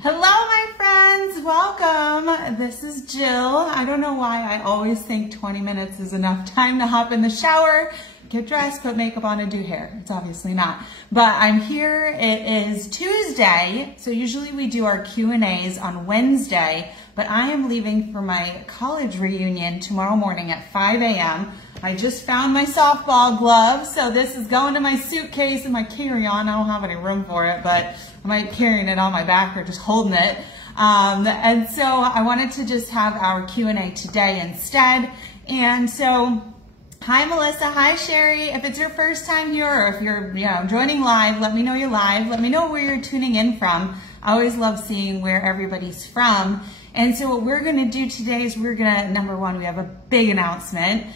Hello, my friends. Welcome. This is Jill. I don't know why I always think 20 minutes is enough time to hop in the shower, get dressed, put makeup on, and do hair. It's obviously not. But I'm here. It is Tuesday, so usually we do our Q&As on Wednesday, but I am leaving for my college reunion tomorrow morning at 5 a.m. I just found my softball glove, so this is going to my suitcase and my carry-on. I don't have any room for it, but I might be carrying it on my back or just holding it. And so I wanted to just have our Q&A today instead. And so, hi Melissa, hi Sherry. If it's your first time here or if you're joining live, let me know you're live. Let me know where you're tuning in from. I always love seeing where everybody's from. And so what we're going to do today is we're going to, number one, we have a big announcement.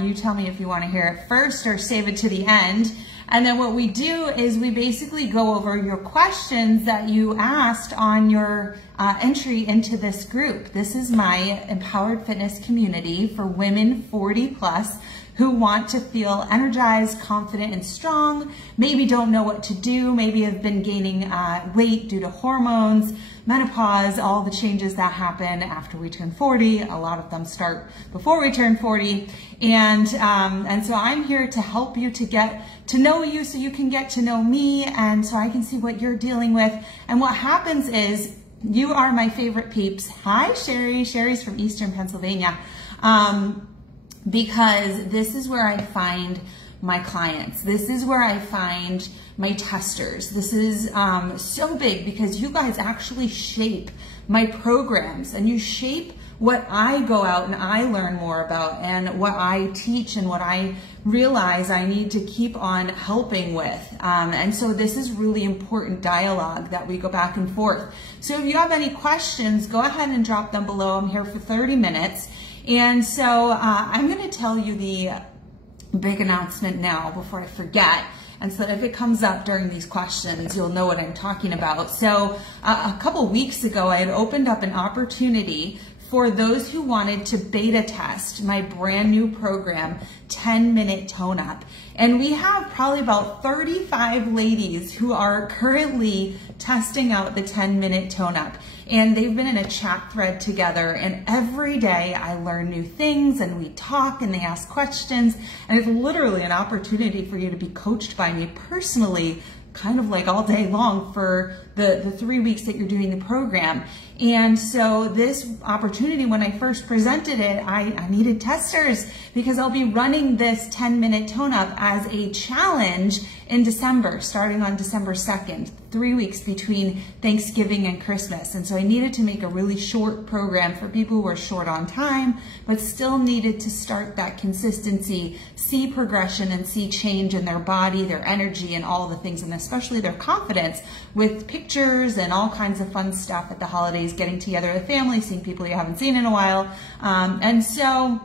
You tell me if you want to hear it first or save it to the end. And then what we do is we basically go over your questions that you asked on your entry into this group. This is my Empowered Fitness community for women 40 plus who want to feel energized, confident, and strong, maybe don't know what to do, maybe have been gaining weight due to hormones, menopause, all the changes that happen after we turn 40. A lot of them start before we turn 40. And so I'm here to help you to get to know you so you can get to know me and so I can see what you're dealing with. And what happens is you are my favorite peeps. Hi, Sherry. Sherry's from Eastern Pennsylvania. Because this is where I find my clients. This is where I find my testers. This is so big because you guys actually shape my programs and you shape what I go out and I learn more about and what I teach and what I realize I need to keep on helping with. And so this is really important dialogue that we go back and forth. So if you have any questions, go ahead and drop them below. I'm here for 30 minutes. And so I'm going to tell you the big announcement now before I forget. And so that if it comes up during these questions, you'll know what I'm talking about. So a couple weeks ago, I had opened up an opportunity for those who wanted to beta test my brand new program, 10-Minute Tone Up. And we have probably about 35 ladies who are currently testing out the 10-Minute Tone Up. And they've been in a chat thread together, and every day I learn new things and we talk and they ask questions, and it's literally an opportunity for you to be coached by me personally, kind of like all day long for the 3 weeks that you're doing the program. And so this opportunity, when I first presented it, I needed testers because I'll be running this 10-minute tone up as a challenge in December, starting on December 2nd, 3 weeks between Thanksgiving and Christmas. And so I needed to make a really short program for people who are short on time, but still needed to start that consistency, see progression and see change in their body, their energy, and all the things, and especially their confidence with pictures and all kinds of fun stuff at the holidays, getting together with family, seeing people you haven't seen in a while. And so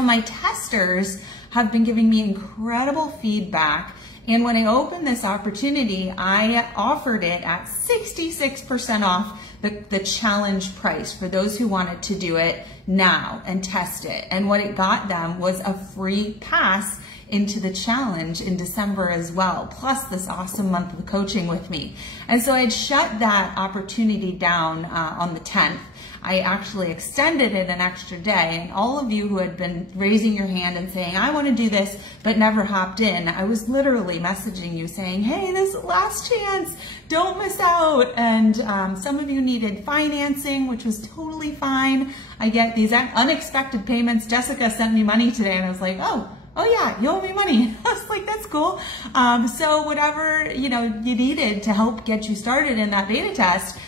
my testers have been giving me incredible feedback. And when I opened this opportunity, I offered it at 66% off the challenge price for those who wanted to do it now and test it. And what it got them was a free pass into the challenge in December as well, plus this awesome month of coaching with me. And so I had shut that opportunity down on the 10th. I actually extended it an extra day, and all of you who had been raising your hand and saying, I want to do this, but never hopped in, I was literally messaging you saying, hey, this is the last chance, don't miss out. And some of you needed financing, which was totally fine. I get these unexpected payments. Jessica sent me money today, and I was like, oh yeah, you owe me money. I was like, that's cool. So whatever, you needed to help get you started in that beta test,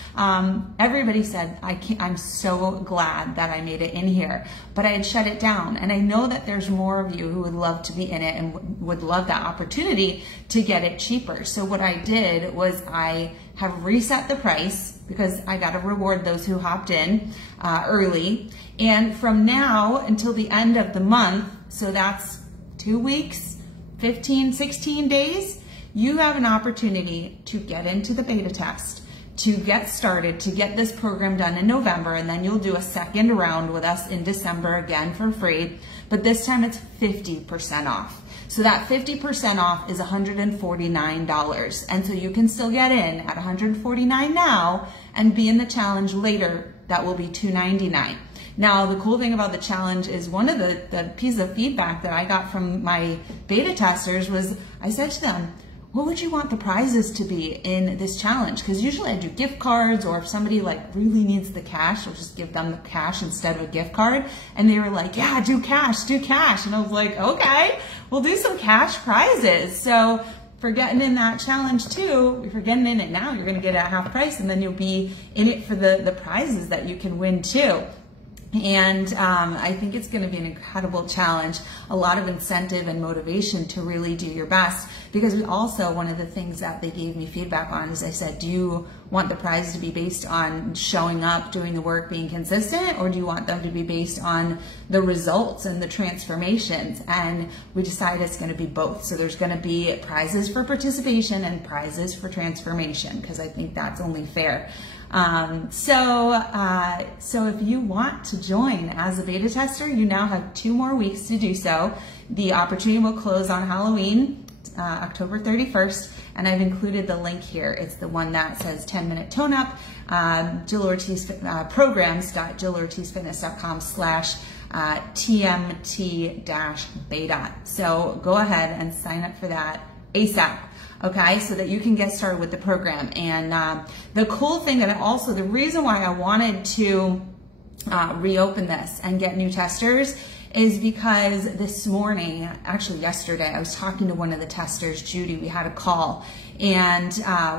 everybody said, I'm so glad that I made it in here, but I had shut it down. And I know that there's more of you who would love to be in it and would love that opportunity to get it cheaper. So what I did was I have reset the price because I got to reward those who hopped in early. And from now until the end of the month, so that's 2 weeks, 15, 16 days, you have an opportunity to get into the beta test, to get started, to get this program done in November, and then you'll do a second round with us in December again for free, but this time it's 50% off. So that 50% off is $149. And so you can still get in at $149 now and be in the challenge later. That will be $299. Now, the cool thing about the challenge is one of the pieces of feedback that I got from my beta testers was I said to them, what would you want the prizes to be in this challenge? Because usually I do gift cards, or if somebody like really needs the cash, I'll just give them the cash instead of a gift card. And they were like, yeah, do cash. And I was like, okay, we'll do some cash prizes. So for getting in that challenge too, if you're getting in it now, you're gonna get it at half price, and then you'll be in it for the prizes that you can win too. And I think it's going to be an incredible challenge, a lot of incentive and motivation to really do your best. Because we also, one of the things that they gave me feedback on is I said, do you want the prize to be based on showing up, doing the work, being consistent, or do you want them to be based on the results and the transformations? And we decided it's going to be both. So there's going to be prizes for participation and prizes for transformation, because I think that's only fair. So if you want to join as a beta tester, you now have 2 more weeks to do so. The opportunity will close on Halloween, October 31st, and I've included the link here. It's the one that says 10-minute tone up, Jill Ortiz, programs.jillortiz.com/TMT-beta. So go ahead and sign up for that ASAP. Okay, so that you can get started with the program. And the cool thing that also, the reason why I wanted to reopen this and get new testers is because this morning, actually yesterday, I was talking to one of the testers, Judy. We had a call and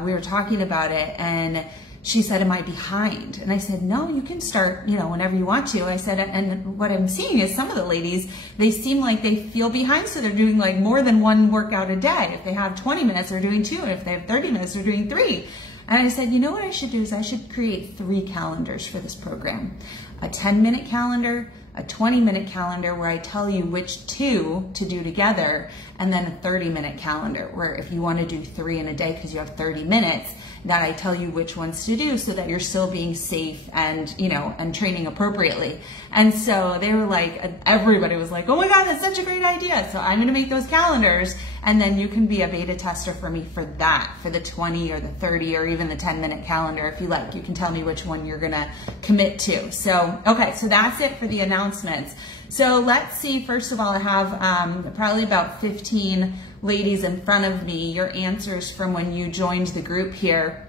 we were talking about it, and she said, am I behind? And I said, no, you can start, whenever you want to. I said, and what I'm seeing is some of the ladies, they seem like they feel behind, so they're doing like more than 1 workout a day. If they have 20 minutes, they're doing 2. And if they have 30 minutes, they're doing 3. And I said, you know what I should do is I should create 3 calendars for this program. A 10-minute calendar, a 20-minute calendar where I tell you which 2 to do together, and then a 30-minute calendar where if you want to do 3 in a day because you have 30 minutes, that I tell you which ones to do so that you're still being safe and, and training appropriately. And so they were like, everybody was like, oh my God, that's such a great idea. So I'm going to make those calendars, and then you can be a beta tester for me for that, for the 20 or the 30 or even the 10-minute calendar. If you like, you can tell me which one you're going to commit to. So, okay, so that's it for the announcements. So let's see, first of all, I have probably about 15 ladies in front of me, your answers from when you joined the group here.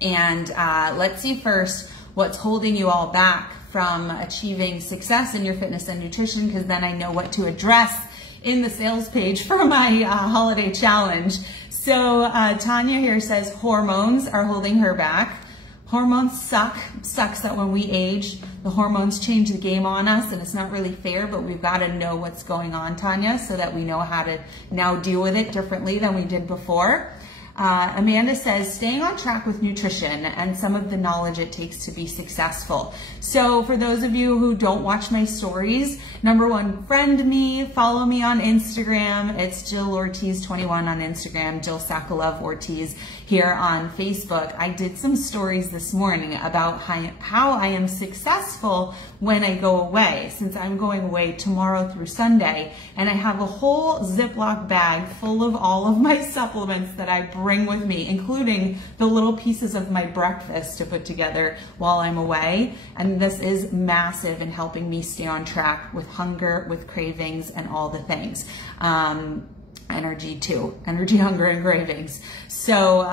And let's see first what's holding you all back from achieving success in your fitness and nutrition, because then I know what to address in the sales page for my holiday challenge. So Tanya here says hormones are holding her back. Hormones suck. Sucks that when we age, the hormones change the game on us, and it's not really fair, but we've got to know what's going on, Tanya, so that we know how to now deal with it differently than we did before. Amanda says, staying on track with nutrition and some of the knowledge it takes to be successful. So for those of you who don't watch my stories, number 1, friend me, follow me on Instagram. It's Jill Ortiz 21 on Instagram, Jill Sokolov Ortiz here on Facebook. I did some stories this morning about how I am successful when I go away, since I'm going away tomorrow through Sunday, and I have a whole Ziploc bag full of all of my supplements that I bring with me, including the little pieces of my breakfast to put together while I'm away. And this is massive in helping me stay on track with hunger, with cravings, and all the things. Energy too, energy, hunger, and cravings. So,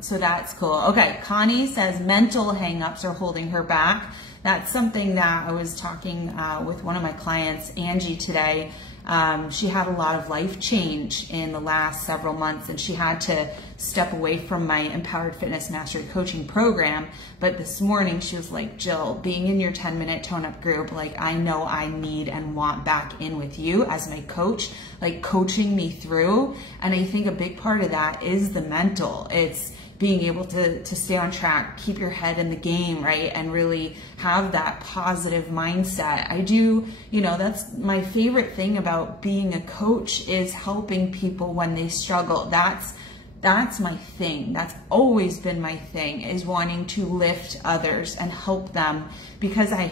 so that's cool. Okay, Connie says mental hangups are holding her back. That's something that I was talking with one of my clients, Angie, today. She had a lot of life change in the last several months, and she had to step away from my Empowered Fitness Mastery coaching program. But this morning she was like, Jill, being in your 10-minute tone-up group, like, I know I need and want back in with you as my coach, like coaching me through. And I think a big part of that is the mental. It's being able to stay on track, keep your head in the game, right? And really have that positive mindset. I do, that's my favorite thing about being a coach, is helping people when they struggle. That's my thing. That's always been my thing, is wanting to lift others and help them, because I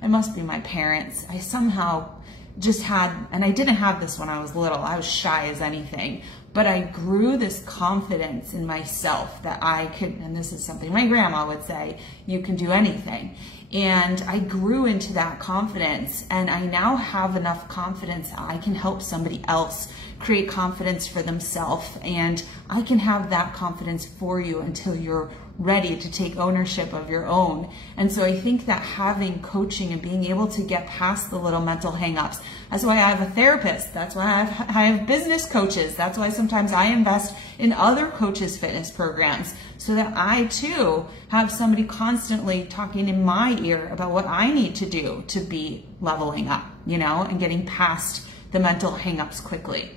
must be my parents. I somehow just had, and I didn't have this when I was little, I was shy as anything, but I grew this confidence in myself that I could, and this is something my grandma would say, you can do anything. And I grew into that confidence, and I now have enough confidence that I can help somebody else create confidence for themselves, and I can have that confidence for you until you're ready to take ownership of your own. And so I think that having coaching and being able to get past the little mental hangups, that's why I have a therapist, that's why I have business coaches, that's why sometimes I invest in other coaches' fitness programs, so that I too have somebody constantly talking in my ear about what I need to do to be leveling up, you know, and getting past the mental hangups quickly.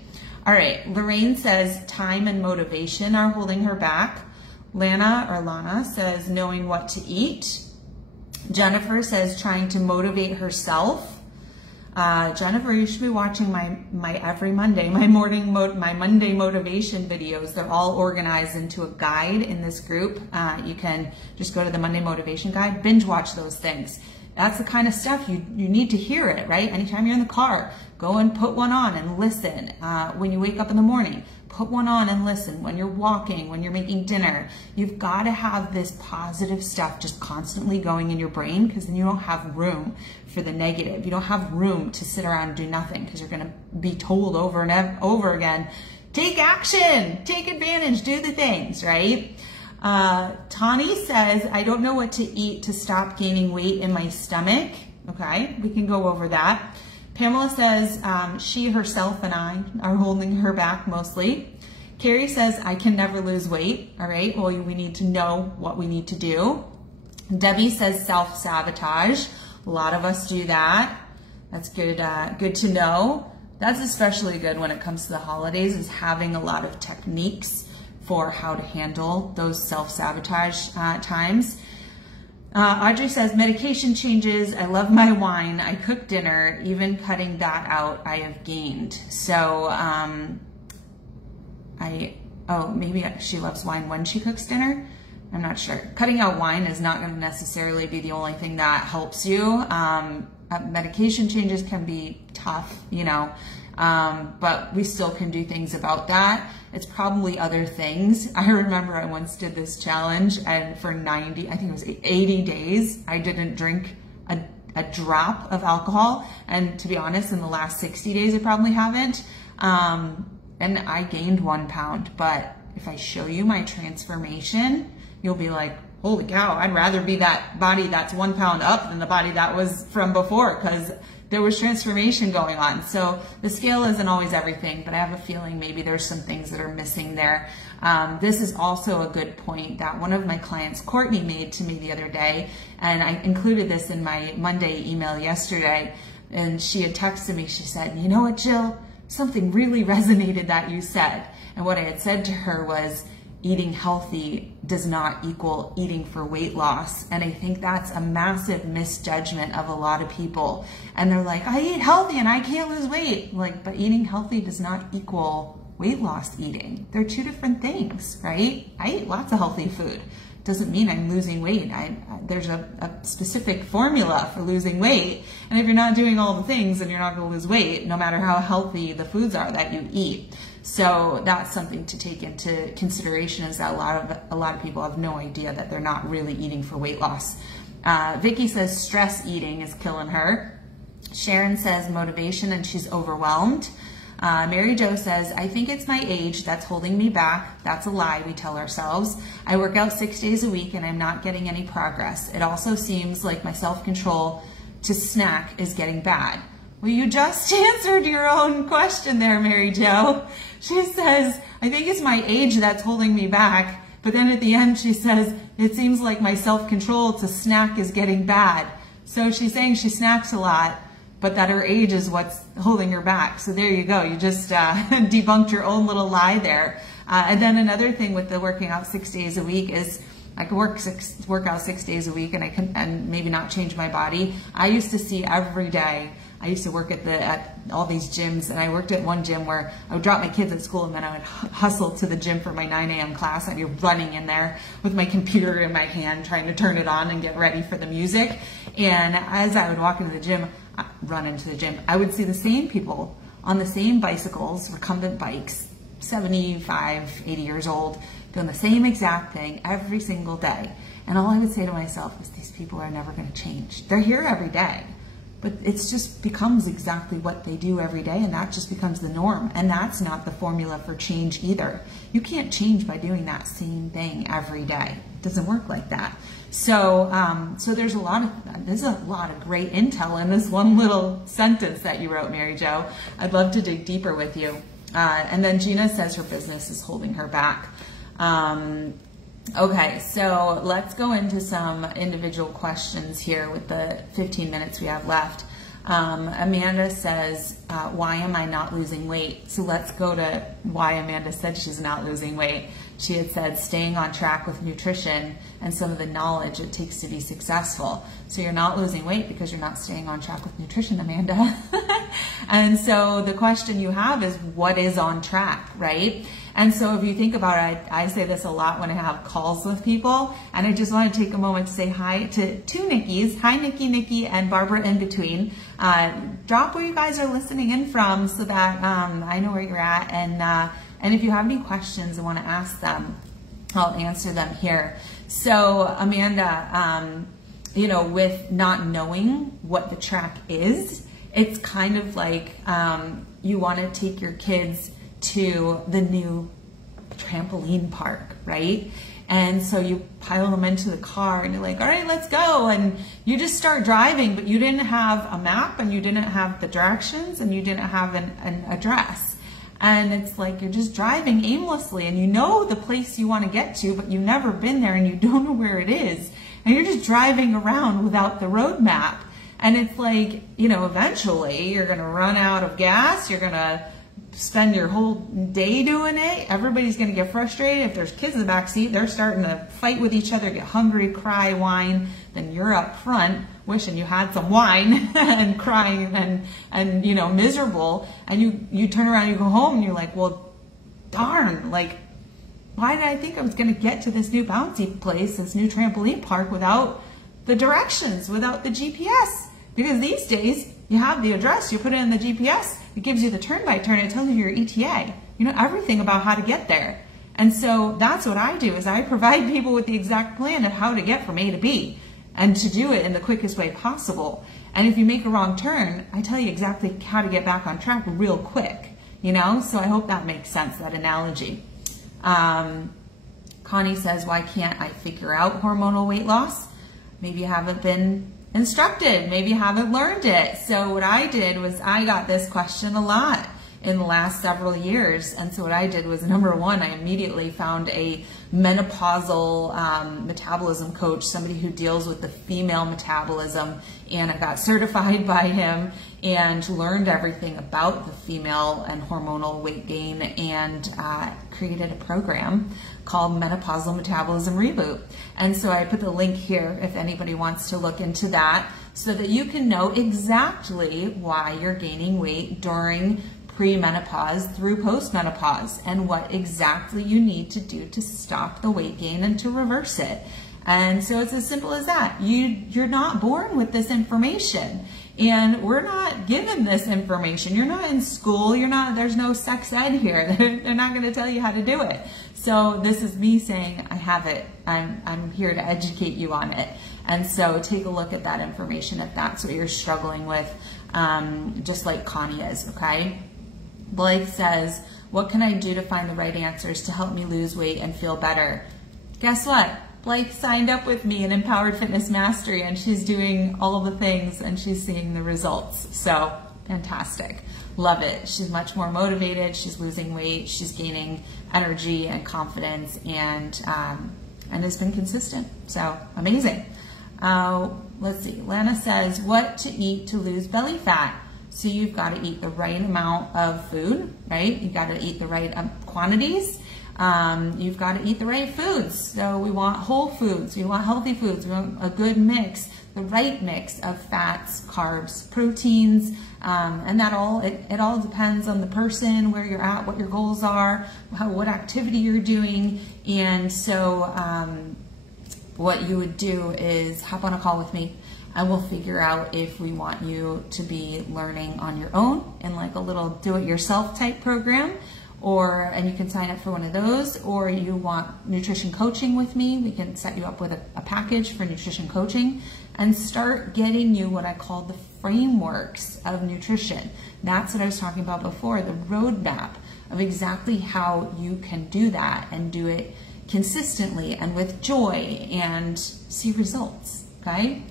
All right, Lorraine says time and motivation are holding her back. Lana says knowing what to eat. Jennifer says trying to motivate herself. Jennifer, you should be watching my every Monday, my Monday motivation videos. They're all organized into a guide in this group. You can just go to the Monday motivation guide, binge watch those things. That's the kind of stuff you need to hear it, right? Anytime you're in the car, go and put one on and listen. When you wake up in the morning, put one on and listen. When you're walking, when you're making dinner, you've got to have this positive stuff just constantly going in your brain, because then you don't have room for the negative. You don't have room to sit around and do nothing, because you're going to be told over and over again, take action, take advantage, do the things, right? Tani says, I don't know what to eat to stop gaining weight in my stomach. Okay, we can go over that. Pamela says she, herself, and I are holding her back mostly. Carrie says, I can never lose weight. All right, well, we need to know what we need to do. Debbie says self-sabotage. A lot of us do that. That's good, good to know. That's especially good when it comes to the holidays, is having a lot of techniques for how to handle those self-sabotage times. Audrey says, medication changes. I love my wine. I cook dinner. Even cutting that out, I have gained. So maybe she loves wine when she cooks dinner. I'm not sure. Cutting out wine is not going to necessarily be the only thing that helps you. Medication changes can be tough, you know, but we still can do things about that. It's probably other things. I remember I once did this challenge, and for 80 days, I didn't drink a drop of alcohol. And to be honest, in the last 60 days, I probably haven't. And I gained 1 pound, but if I show you my transformation, you'll be like, holy cow, I'd rather be that body that's 1 pound up than the body that was from before, because there was transformation going on. So the scale isn't always everything, but I have a feeling maybe there's some things that are missing there. This is also a good point that one of my clients, Courtney, made to me the other day, and I included this in my Monday email yesterday, and she had texted me. She said, you know what, Jill, something really resonated that you said. And what I had said to her was, eating healthy does not equal eating for weight loss. And I think that's a massive misjudgment of a lot of people. And they're like, I eat healthy and I can't lose weight. Like, but eating healthy does not equal weight loss eating. They're two different things, right? I eat lots of healthy food. Doesn't mean I'm losing weight. There's a specific formula for losing weight. And if you're not doing all the things, then you're not going to lose weight, no matter how healthy the foods are that you eat. So that's something to take into consideration, is that a lot of people have no idea that they're not really eating for weight loss. Vicky says stress eating is killing her. Sharon says motivation and she's overwhelmed. Mary Jo says, I think it's my age that's holding me back. That's a lie we tell ourselves. I work out 6 days a week and I'm not getting any progress. It also seems like my self-control to snack is getting bad. Well, you just answered your own question there, Mary Jo. She says, I think it's my age that's holding me back. But then at the end, she says, it seems like my self-control to snack is getting bad. So she's saying she snacks a lot, but that her age is what's holding her back. So there you go. You just debunked your own little lie there. And then another thing with the working out 6 days a week is, I can work out 6 days a week and I can maybe not change my body. I used to see every day I used to work at all these gyms, and I worked at one gym where I would drop my kids at school and then I would hustle to the gym for my 9 a.m. class. I'd be running in there with my computer in my hand, trying to turn it on and get ready for the music. And as I would walk into the gym, run into the gym, I would see the same people on the same bicycles, recumbent bikes, 75, 80 years old, doing the same exact thing every single day. And all I would say to myself is, these people are never going to change. They're here every day, but it's just becomes exactly what they do every day, and that just becomes the norm. And that's not the formula for change either. You can't change by doing that same thing every day. It doesn't work like that. So, so there's a lot of great intel in this one little sentence that you wrote, Mary Jo. I'd love to dig deeper with you. And then Gina says her business is holding her back. Okay, so let's go into some individual questions here with the 15 minutes we have left. Amanda says, why am I not losing weight? So let's go to why Amanda said she's not losing weight. She had said staying on track with nutrition and some of the knowledge it takes to be successful. So you're not losing weight because you're not staying on track with nutrition, Amanda. And so the question you have is, what is on track, right? And so if you think about it, I say this a lot when I have calls with people, and I just want to take a moment to say hi to two Nikki's. Hi, Nikki, and Barbara in between. Drop where you guys are listening in from so that I know where you're at. And if you have any questions and want to ask them, I'll answer them here. So Amanda, you know, with not knowing what the track is, it's kind of like you want to take your kids to the new trampoline park, right? And so you pile them into the car and you're like, all right, let's go. And you just start driving, but you didn't have a map and you didn't have the directions and you didn't have an address. And it's like you're just driving aimlessly and you know the place you want to get to, but you've never been there and you don't know where it is. And you're just driving around without the road map. And it's like, you know, eventually you're going to run out of gas. You're going to spend your whole day doing it. Everybody's going to get frustrated. If there's kids in the back seat, they're starting to fight with each other, get hungry, cry, whine. Then you're up front wishing you had some wine and crying and you know, miserable. And you turn around and you go home and you're like, well, darn, like, why did I think I was going to get to this new bouncy place, this new trampoline park without the directions, without the GPS? Because these days you have the address, you put it in the GPS, it gives you the turn-by-turn, it tells you your ETA. You know everything about how to get there. And so that's what I do, is I provide people with the exact plan of how to get from A to B and to do it in the quickest way possible. And if you make a wrong turn, I tell you exactly how to get back on track real quick, you know? So I hope that makes sense, that analogy. Connie says, why can't I figure out hormonal weight loss? Maybe you haven't been instructed, maybe you haven't learned it. So what I did was, I got this question a lot in the last several years. And so what I did was, number one, I immediately found a menopausal metabolism coach, somebody who deals with the female metabolism, and I got certified by him and learned everything about the female and hormonal weight gain, and created a program called Menopausal Metabolism Reboot. And so I put the link here if anybody wants to look into that, so that you can know exactly why you're gaining weight during pre-menopause through post-menopause, and what exactly you need to do to stop the weight gain and to reverse it. And so it's as simple as that. You're not born with this information, and we're not given this information. You're not in school. There's no sex ed here. They're not going to tell you how to do it. So this is me saying, I have it. I'm here to educate you on it. And so take a look at that information if that's what you're struggling with, just like Connie is, okay? Blake says, what can I do to find the right answers to help me lose weight and feel better? Guess what? Blake signed up with me in Empowered Fitness Mastery, and she's doing all the things and she's seeing the results. So fantastic. Love it. She's much more motivated. She's losing weight. She's gaining energy and confidence, and has been consistent. So amazing. Let's see. Lana says, what to eat to lose belly fat? So you've got to eat the right amount of food, right? You've got to eat the right quantities. You've got to eat the right foods. So we want whole foods, we want healthy foods, we want a good mix, the right mix of fats, carbs, proteins, and that all, it all depends on the person, where you're at, what your goals are, what activity you're doing. And so what you would do is hop on a call with me, and we'll figure out if we want you to be learning on your own in like a little do-it-yourself type program, and you can sign up for one of those, or you want nutrition coaching with me. We can set you up with a package for nutrition coaching and start getting you what I call the frameworks of nutrition. That's what I was talking about before, the roadmap of exactly how you can do that and do it consistently and with joy and see results, okay?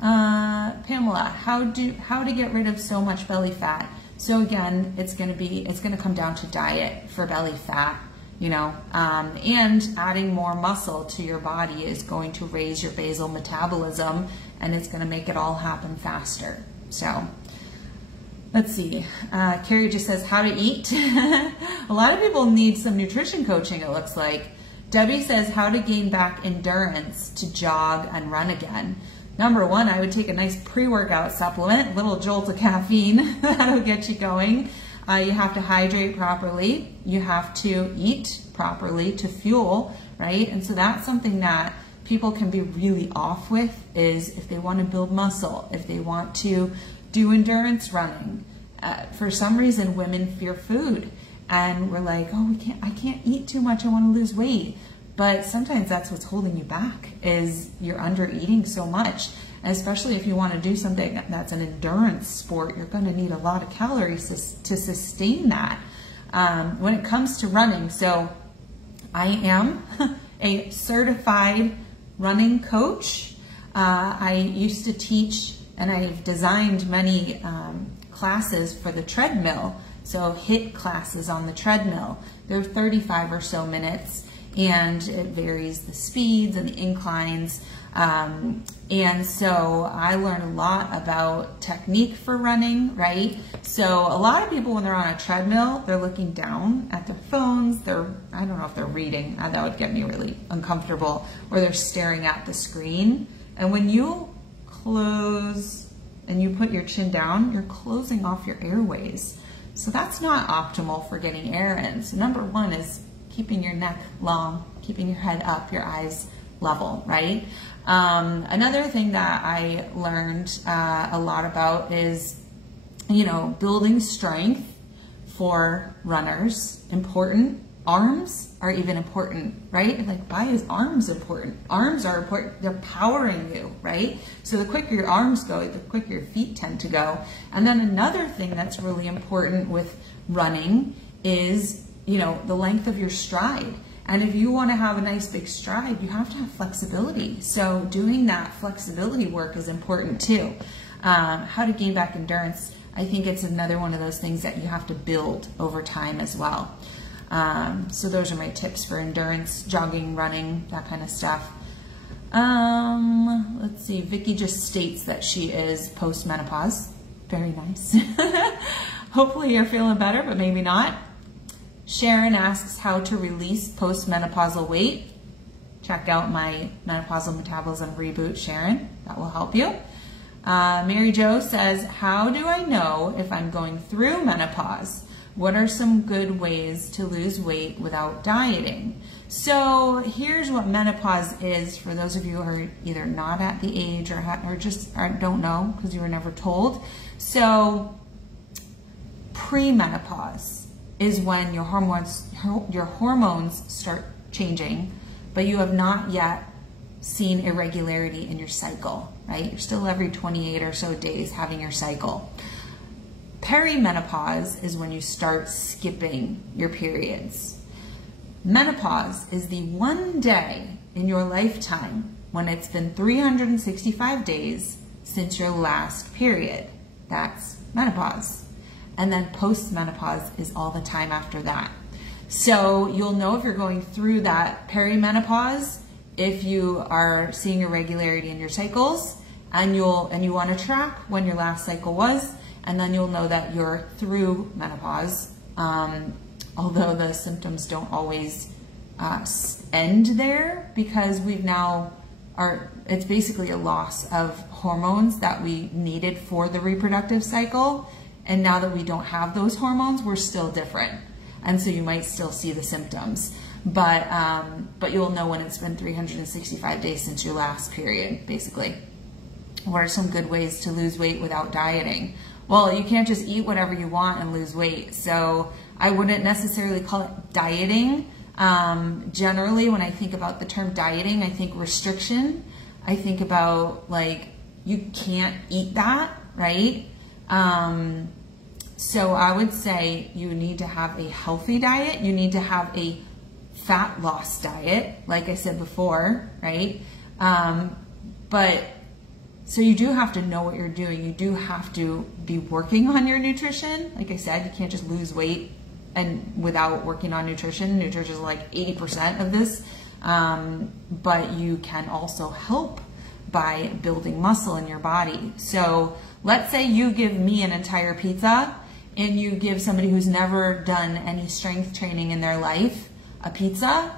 Pamela, how to get rid of so much belly fat? So again, it's going to come down to diet for belly fat, you know, and adding more muscle to your body is going to raise your basal metabolism, and it's going to make it all happen faster. So let's see. Carrie just says how to eat. A lot of people need some nutrition coaching, it looks like. Debbie says how to gain back endurance to jog and run again. Number one, I would take a nice pre-workout supplement, a little jolt of caffeine. That'll get you going. You have to hydrate properly. You have to eat properly to fuel, right? And so that's something that people can be really off with, is if they want to build muscle, if they want to do endurance running. For some reason, women fear food. And we're like, oh, I can't eat too much. I want to lose weight. But sometimes that's what's holding you back, is you're under eating so much. And especially if you want to do something that's an endurance sport, you're going to need a lot of calories to sustain that. When it comes to running, so I am a certified running coach. I used to teach, and I've designed many classes for the treadmill. So HIIT classes on the treadmill. They're 35 or so minutes, and it varies the speeds and the inclines. And so I learned a lot about technique for running, right? So a lot of people, when they're on a treadmill, they're looking down at their phones. I don't know if they're reading, that would get me really uncomfortable, or they're staring at the screen. And when you close and you put your chin down, you're closing off your airways. So that's not optimal for getting air in. So number one is keeping your neck long, keeping your head up, your eyes level, right? Another thing that I learned a lot about is, you know, building strength for runners, important. Arms are even important, right? Like, why is arms important? Arms are important. They're powering you, right? So the quicker your arms go, the quicker your feet tend to go. And then another thing that's really important with running is, you know, the length of your stride. And if you want to have a nice big stride, you have to have flexibility. So doing that flexibility work is important too. How to gain back endurance, I think it's another one of those things that you have to build over time as well. So those are my tips for endurance, jogging, running, that kind of stuff. Let's see, Vicky just states that she is post-menopause. Very nice. Hopefully you're feeling better, but maybe not. Sharon asks how to release post-menopausal weight. Check out my Menopausal Metabolism Reboot, Sharon. That will help you. Mary Jo says, how do I know if I'm going through menopause? What are some good ways to lose weight without dieting? So here's what menopause is for those of you who are either not at the age or just don't know because you were never told. So pre-menopause is when your hormones start changing, but you have not yet seen irregularity in your cycle, right? You're still every 28 or so days having your cycle. Perimenopause is when you start skipping your periods. Menopause is the one day in your lifetime when it's been 365 days since your last period. That's menopause. And then post-menopause is all the time after that. So you'll know if you're going through that perimenopause if you are seeing irregularity in your cycles, and you want to track when your last cycle was, and then you'll know that you're through menopause, although the symptoms don't always end there, because we've now it's basically a loss of hormones that we needed for the reproductive cycle. And now that we don't have those hormones, we're still different. And so you might still see the symptoms, but you'll know when it's been 365 days since your last period, basically. What are some good ways to lose weight without dieting? Well, you can't just eat whatever you want and lose weight. So I wouldn't necessarily call it dieting. Generally, when I think about the term dieting, I think restriction. I think about like, you can't eat that, right? So I would say you need to have a healthy diet. You need to have a fat loss diet, like I said before, right? So you do have to know what you're doing. You do have to be working on your nutrition. Like I said, you can't just lose weight and without working on nutrition. Nutrition is like 80% of this. But you can also help by building muscle in your body. So let's say you give me an entire pizza and you give somebody who's never done any strength training in their life a pizza,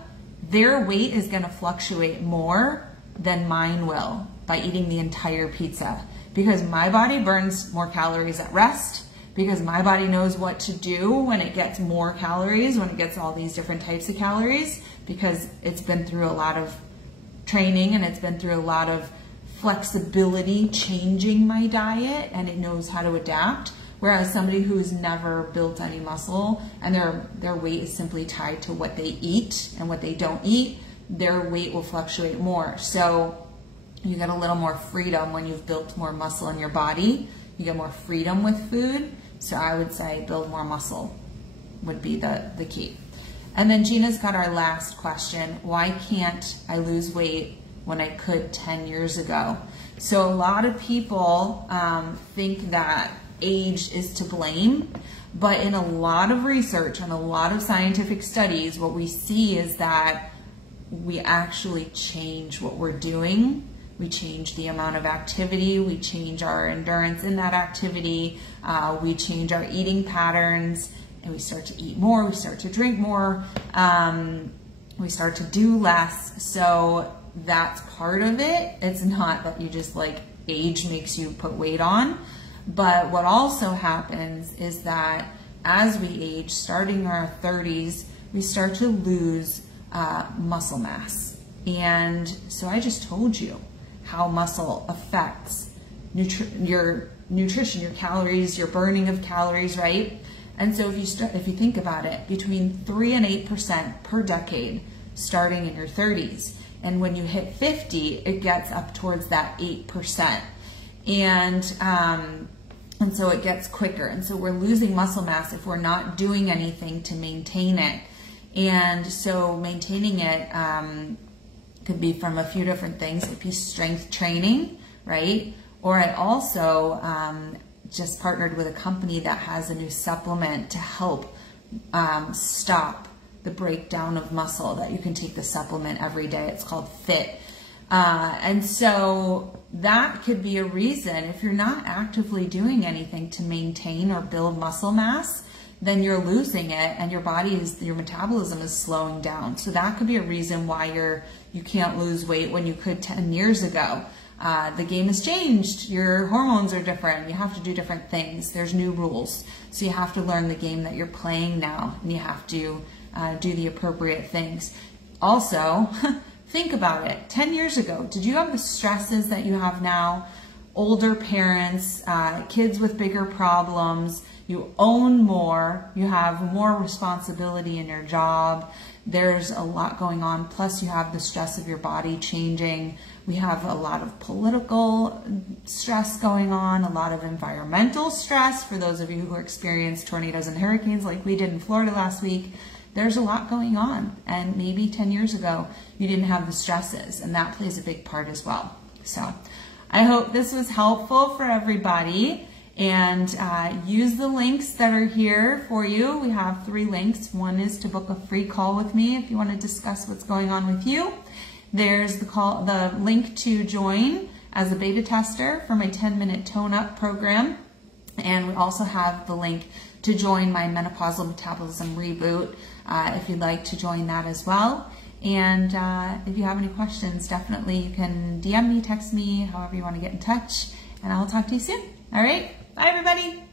their weight is going to fluctuate more than mine will by eating the entire pizza, because my body burns more calories at rest, because my body knows what to do when it gets more calories, when it gets all these different types of calories, because it's been through a lot of training and it's been through a lot of flexibility changing my diet, and it knows how to adapt. Whereas somebody who's never built any muscle and their weight is simply tied to what they eat and what they don't eat, their weight will fluctuate more. So you get a little more freedom when you've built more muscle in your body. You get more freedom with food. So I would say build more muscle would be the key. And then Gina's got our last question. Why can't I lose weight when I could 10 years ago? So a lot of people think that age is to blame, but in a lot of research and a lot of scientific studies, what we see is that we actually change what we're doing. We change the amount of activity, we change our endurance in that activity, we change our eating patterns, and we start to eat more, we start to drink more, we start to do less. So that's part of it. It's not that you just like age makes you put weight on. But what also happens is that as we age, starting in our 30s, we start to lose muscle mass. And so I just told you how muscle affects your nutrition, your calories, your burning of calories, right? And so if you think about it, between 3 and 8% per decade, starting in your 30s. And when you hit 50, it gets up towards that 8%. And so it gets quicker. And so we're losing muscle mass if we're not doing anything to maintain it. And so maintaining it could be from a few different things. It could be strength training, right? Or I also just partnered with a company that has a new supplement to help stop the breakdown of muscle, that you can take the supplement every day. It's called FIT. And so that could be a reason. If you're not actively doing anything to maintain or build muscle mass, then you're losing it, and your metabolism is slowing down. So that could be a reason why you can't lose weight when you could 10 years ago. The game has changed. Your hormones are different. You have to do different things. There's new rules. So you have to learn the game that you're playing now, and you have to do the appropriate things. Also, think about it. 10 years ago, did you have the stresses that you have now? Older parents, kids with bigger problems, you own more, you have more responsibility in your job, there's a lot going on, plus you have the stress of your body changing. We have a lot of political stress going on, a lot of environmental stress for those of you who experienced tornadoes and hurricanes like we did in Florida last week. There's a lot going on, and maybe 10 years ago you didn't have the stresses, and that plays a big part as well. So I hope this was helpful for everybody, and use the links that are here for you. We have 3 links. One is to book a free call with me if you want to discuss what's going on with you. There's the link to join as a beta tester for my 10-minute tone-up program. And we also have the link to join my Menopausal Metabolism Reboot if you'd like to join that as well. And if you have any questions, definitely you can DM me, text me, however you want to get in touch, and I'll talk to you soon. All right, bye everybody.